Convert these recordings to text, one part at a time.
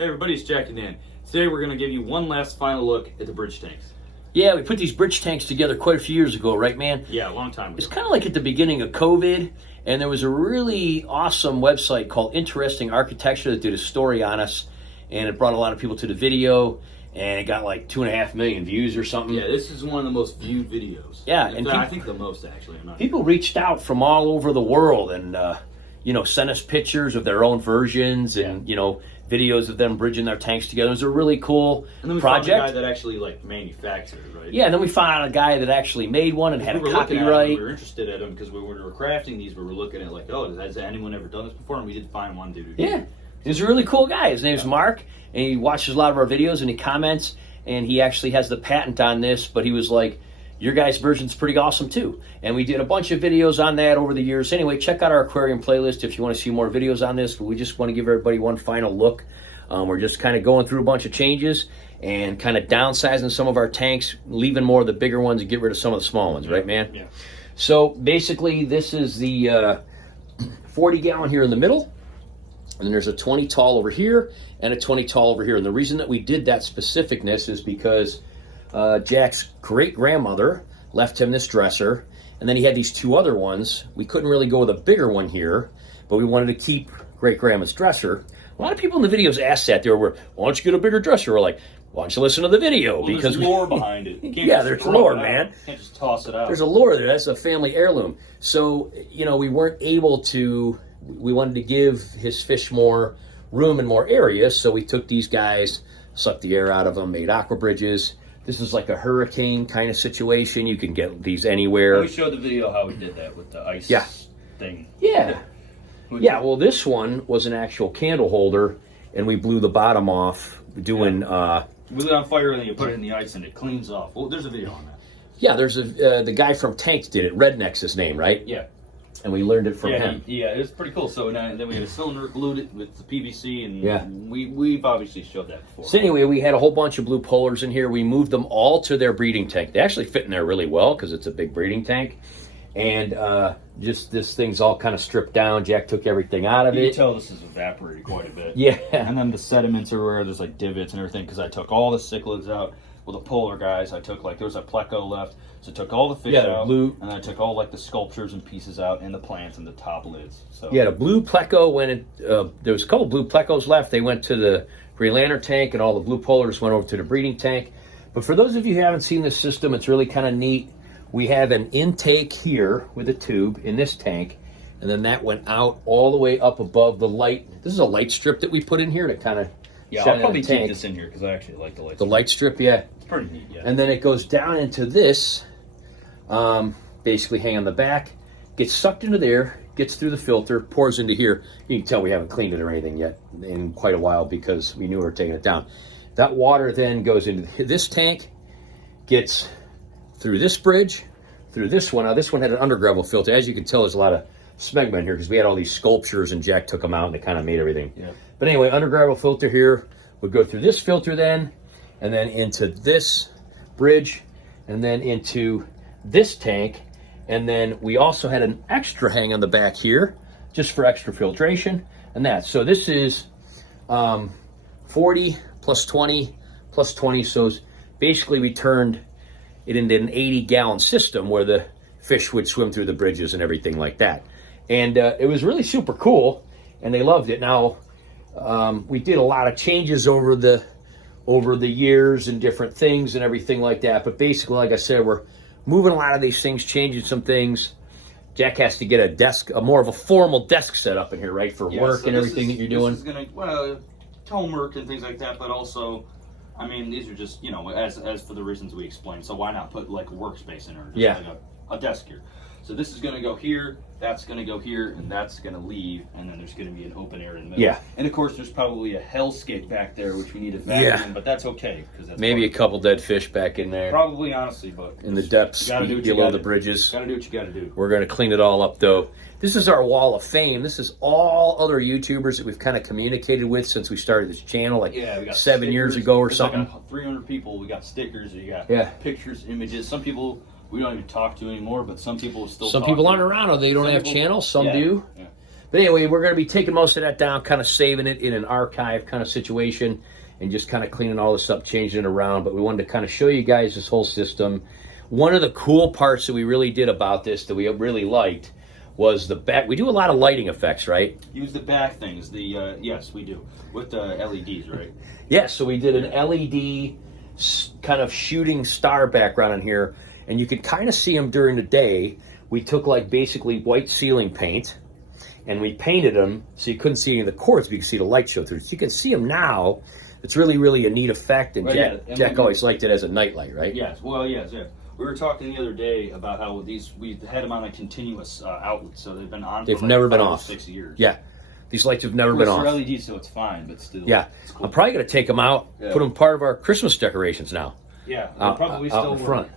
Hey everybody, it's Jack and Dan. Today we're going to give you one last final look at the bridge tanks. Yeah, we put these bridge tanks together quite a few years ago, right, man? Yeah, a long time ago. It's kind of like at the beginning of COVID, and there was a really awesome website called Interesting Architecture that did a story on us, and it brought a lot of people to the video, and it got like 2.5 million views or something. Yeah, this is one of the most viewed videos. Yeah, in fact, I think the most actually. People reached out from all over the world and sent us pictures of their own versions and videos of them bridging their tanks together. It was a really cool and then we project. Found a guy that actually manufactured it, right? Yeah, and then we found out a guy that actually made one and had a copyright. We were interested in him because when we were crafting these, we were looking at has anyone ever done this before? And we did find one dude who did. Yeah, he's a really cool guy. His name's Mark, and he watches a lot of our videos and he comments, and he actually has the patent on this, but he was like, your guys' version's pretty awesome too. And we did a bunch of videos on that over the years. Anyway, check out our aquarium playlist if you want to see more videos on this, but we just want to give everybody one final look. We're just kind of going through a bunch of changes and kind of downsizing some of our tanks, leaving more of the bigger ones and get rid of some of the small ones, right, man? Yeah. So basically, this is the 40-gallon here in the middle, and then there's a 20 tall over here and a 20 tall over here. And the reason that we did that specificness is because Jack's great-grandmother left him this dresser, and then he had these two other ones. We couldn't really go with a bigger one here, but we wanted to keep great-grandma's dresser. A lot of people in the videos asked that. They were, why don't you get a bigger dresser? We're like, why don't you listen to the video? Well, because there's lore behind it. Yeah, there's lore, man. You can't just toss it out. There's a lore there. That's a family heirloom. So, we weren't able to, we wanted to give his fish more room and more area, so we took these guys, sucked the air out of them, made aqua bridges. This is like a hurricane kind of situation. You can get these anywhere. We showed the video how we did that with the ice thing. Yeah. Yeah, well, this one was an actual candle holder, and we blew the bottom off doing... We lit it on fire, and then you put it in the ice, and it cleans off. Well, there's a video on that. Yeah, there's the guy from Tanks did it. Redneck's his name, right? Yeah. And we learned it from him. Yeah, it was pretty cool. So then we had a cylinder, glued it with the PVC, and we've obviously showed that before. So anyway, we had a whole bunch of blue polars in here. We moved them all to their breeding tank. They actually fit in there really well because it's a big breeding tank. And just this thing's all kind of stripped down. Jack took everything out of it. You can tell this is evaporated quite a bit. Yeah. And then the sediments are where there's like divots and everything because I took all the cichlids out. Well, the polar guys, I took there was a pleco left. So I took all the fish out. Blue. And I took all the sculptures and pieces out and the plants and the top lids. So yeah, the blue pleco there was a couple blue plecos left. They went to the Green Lantern tank, and all the blue polars went over to the breeding tank. But for those of you who haven't seen this system, it's really kind of neat. We have an intake here with a tube in this tank, and then that went out all the way up above the light. This is a light strip that we put in here to kind of I'll probably keep this in here because I actually like the light strip. The light strip, yeah. It's pretty neat, yeah. And then it goes down into this, basically hang on the back, gets sucked into there, gets through the filter, pours into here. You can tell we haven't cleaned it or anything yet in quite a while because we knew we were taking it down. That water then goes into this tank, gets through this bridge, through this one. Now this one had an undergravel filter. As you can tell, there's a lot of smegma in here because we had all these sculptures and Jack took them out and it kind of made everything. Yeah. But anyway, undergravel filter here would go through this filter then, and then into this bridge, and then into this tank. And then we also had an extra hang on the back here just for extra filtration and that. So this is 40 plus 20 plus 20. So basically we turned it into an 80-gallon system where the fish would swim through the bridges and everything like that. And it was really super cool, and they loved it. Now, we did a lot of changes over the years and different things and everything like that. But basically, like I said, we're moving a lot of these things, changing some things. Jack has to get a desk, more of a formal desk set up in here, right, for work and everything that you're doing. This is going to, homework and things like that, but also... I mean, these are just, as for the reasons we explained. So why not put a workspace in there? Just a desk here. So this is going to go here, that's going to go here, and that's going to leave, and then there's going to be an open area in the middle. Yeah. And of course, there's probably a hellscape back there, which we need to vacuum, but that's okay. That's maybe a couple dead fish back in there. Probably, honestly, but... In the depths, below the bridges. Gotta do what you gotta do. We're going to clean it all up, though. This is our wall of fame. This is all other YouTubers that we've kind of communicated with since we started this channel, we got 7 years ago or something. 300 people. We got stickers. You got pictures, images. Some people we don't even talk to anymore, but some people still. Some people aren't around, or they don't have channels. Some do. Yeah. But anyway, we're going to be taking most of that down, kind of saving it in an archive kind of situation, and just kind of cleaning all this up, changing it around. But we wanted to kind of show you guys this whole system. One of the cool parts that we really did about this that we really liked was the back. We do a lot of lighting effects, right? Use the back things. The yes, we do with the LEDs, right? Yes. So we did an LED kind of shooting star background in here, and you could kind of see them during the day. We took like basically white ceiling paint, and we painted them so you couldn't see any of the cords, but you could see the light show through. So you can see them now. It's really, really a neat effect, and Right, Jack always liked it as a nightlight, right? Yes. Well, yes, yeah. We were talking the other day about how we had them on a continuous outlet, so they've been on. They've for like never been 5 or off. 6 years. Yeah, these lights have never been off. They're LED, so it's fine, but still. Yeah, it's cool. I'm probably gonna take them out, put them part of our Christmas decorations now. Yeah, they're probably still out in front.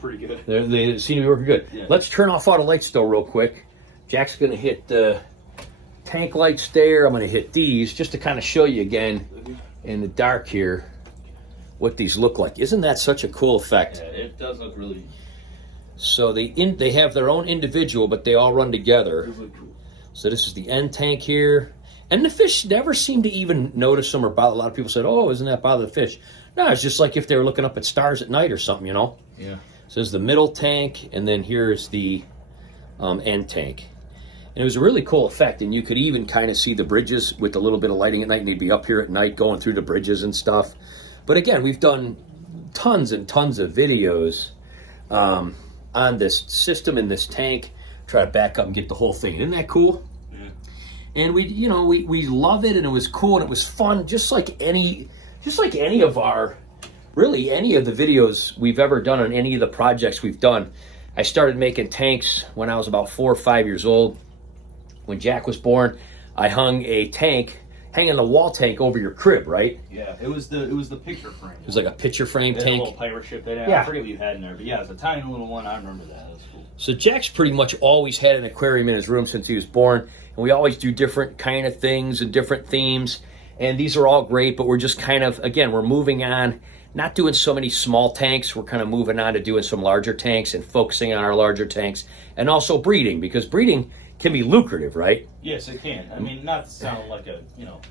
Pretty good. They seem to be working good. Yeah. Let's turn off all the lights though, real quick. Jack's gonna hit the tank lights there. I'm gonna hit these just to kind of show you again in the dark here what these look like. Isn't that such a cool effect? Yeah, it does look really. So they have their own individual, but they all run together. Really cool. So this is the end tank here. And the fish never seem to even notice them or bother. A lot of people said, oh, isn't that bother the fish? No, it's just like if they were looking up at stars at night or something, you know? Yeah. So there's the middle tank, and then here's the end tank. And it was a really cool effect, and you could even kind of see the bridges with a little bit of lighting at night, and they'd be up here at night going through the bridges and stuff. But again, we've done tons and tons of videos on this system in this tank. Try to back up and get the whole thing. Isn't that cool? Yeah. And we love it, and it was cool, and it was fun, just like any of our, really any of the videos we've ever done on any of the projects we've done. I started making tanks when I was about 4 or 5 years old. When Jack was born, I hung a wall tank over your crib, right? Yeah, it was the picture frame. It was like a picture frame They had a tank. little pirate ship. I Yeah. forget what you had in there, but yeah, it's a tiny little one. I remember that. That was cool. So Jack's pretty much always had an aquarium in his room since he was born, and we always do different kind of things and different themes, and these are all great, but we're just kind of, again, we're moving on, not doing so many small tanks. We're kind of moving on to doing some larger tanks and focusing on our larger tanks, and also breeding, because breeding can be lucrative, right? Yes, it can. I mean, not to sound like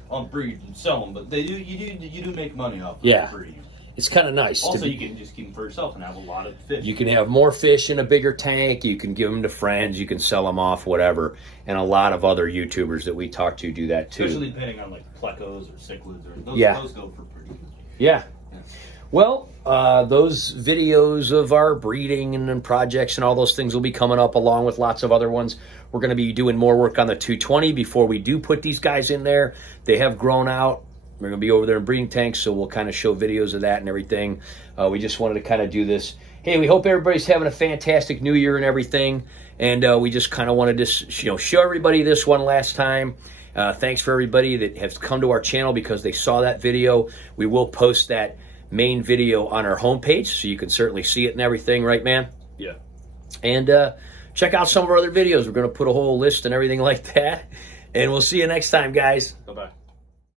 I'll breed and sell them, but you do make money off of breeding. It's kind of nice. Also, you can just keep them for yourself and have a lot of fish. You can have more fish in a bigger tank. You can give them to friends. You can sell them off, whatever. And a lot of other YouTubers that we talk to do that too. Especially depending on like plecos or cichlids, or those go for pretty good. Yeah. Well, those videos of our breeding and projects and all those things will be coming up along with lots of other ones. We're going to be doing more work on the 220 before we do put these guys in there. They have grown out. We're going to be over there in breeding tanks, so we'll kind of show videos of that and everything. We just wanted to kind of do this. Hey, we hope everybody's having a fantastic new year and everything. And we just kind of wanted to show everybody this one last time. Thanks for everybody that has come to our channel because they saw that video. We will post that main video on our homepage, so you can certainly see it and everything, right, man? Yeah. And check out some of our other videos. We're going to put a whole list and everything like that. And we'll see you next time, guys. Bye-bye.